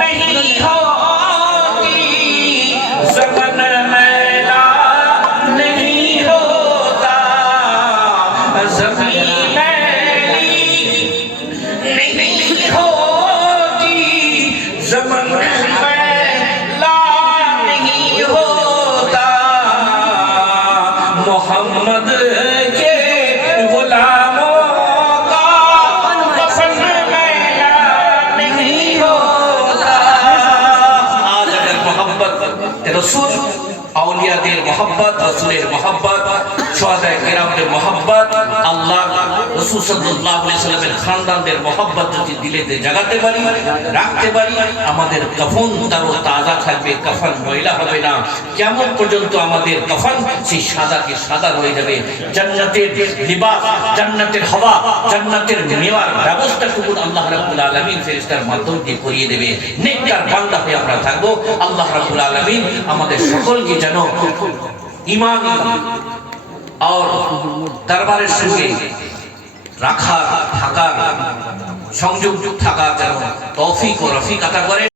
नहीं होती, ज़मन मैला नहीं होता, ज़मीन मैली नहीं होती, ज़मन मैला नहीं होता, मोहम्मद के गुलामों का कफन मैला नहीं होता। आज अगर मोहब्बत रसूल, औलियाদের मोहब्बत, रसूলের मोहब्बत, शुहदाए किरामদের मोहब्बत, আল্লাহ রাসূল সাল্লাল্লাহু আলাইহি ওয়াসাল্লামের খানদানদের मोहब्बत যদি দিলেতে জাগাতে পারি, রাখতে পারি, আমাদের কাফন তারও তাজা থাকবে, কাফন ময়লা হবে না। কিয়ামত পর্যন্ত আমাদের কাফন সেই সাদাকে সাদা রয়ে যাবে। জান্নাতের লিবাস, জান্নাতের হাওয়া, জান্নাতের মেওয়ার ব্যবস্থাটুকু আল্লাহ রাব্বুল আলামিন ফেরেশতার মাধ্যমে দিয়ে করিয়ে দেবে। নেককার বান্দা হয়ে আমরা থাকবো। আল্লাহ রাব্বুল আলামিন আমাদের সকলকে যেন ঈমান আর দরবারের সঙ্গে রাখার, থাকার, সংযোগ থাকার যেন তৌফিক ও রফিক আতা করে।